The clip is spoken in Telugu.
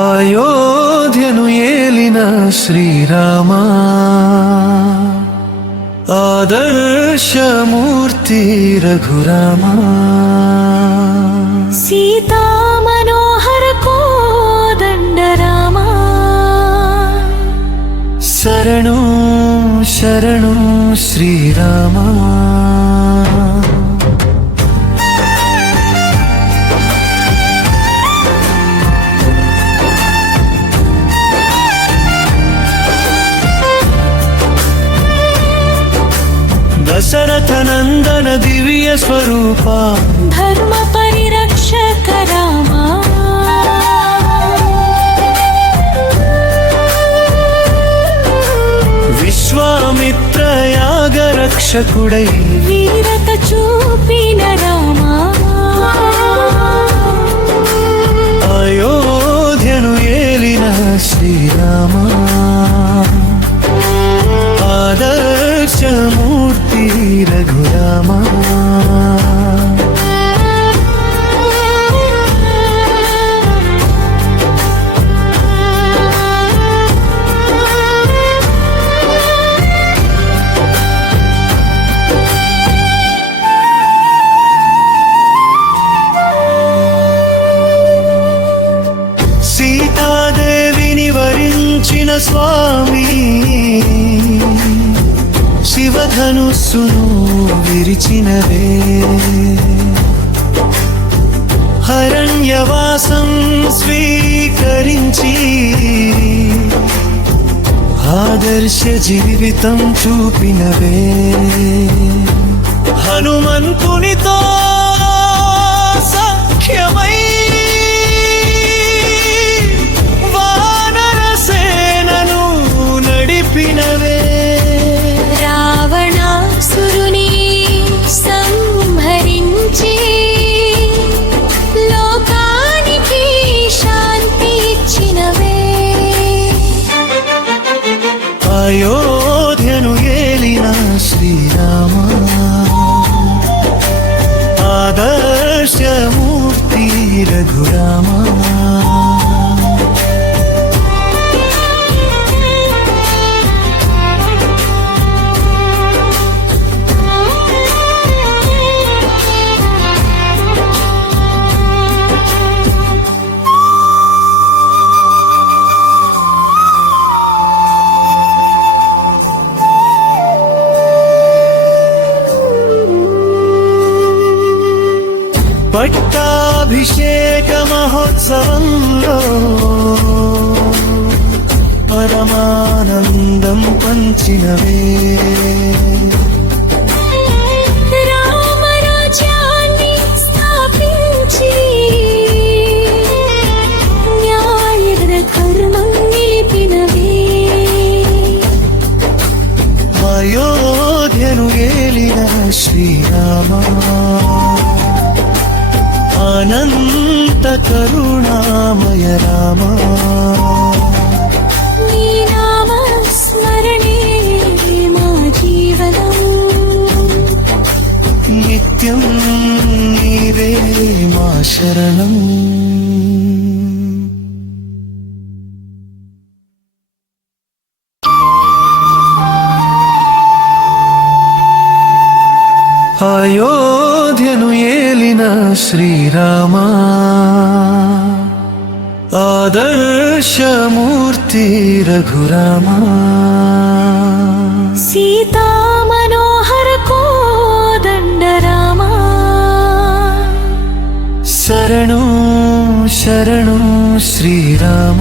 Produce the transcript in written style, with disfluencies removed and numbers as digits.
అయోధ్యను ఏలిన శ్రీరామ ఆదర్శమూర్తి రఘురామ సీతా మనోహర కోదండరామ శరణు శరణు శ్రీరామ దశరథ నందన దివ్య స్వరూప ధర్మ పరిరక్షక రామ విశ్వామిత్ర యాగ రక్షకుడై వీరత చూపిన రామ అయోధ్యను ఏలిన శ్రీరామ ఆదర్శమూర్తి రఘురామ సీతాదేవిని వరించిన స్వామి శివధనుస్సును విరిచినవే హరణ్యవాసం స్వీకరించి ఆదర్శ జీవితం చూపినవే హనుమంతునితో సఖ్యమై వానరసేనను నడిపినవే రావణాసురుని సంహరించి లోకానికి శాంతి ఇచ్చినవే అయోధ్యను ఏలిన శ్రీరామ ఆదర్శమూర్తి రఘురామ పట్టాభిషేక మహోత్సవంలో పరమానందం పంచినవే రామరాజ్యాన్ని స్థాపించి న్యాయ ధర్మం నిలిపినవే అయోధ్యను ఏలిన శ్రీరామ అనంత కరుణామయ రామ నీ నామ స్మరణే మా జీవనం నిత్యం నీవే మా శరణం అయోధ్యను ఏలిన శ్రీరామ ఆదర్శమూర్తి రఘురామ సీతా మనోహర కోదండరామ శరణు శరణు శ్రీరామ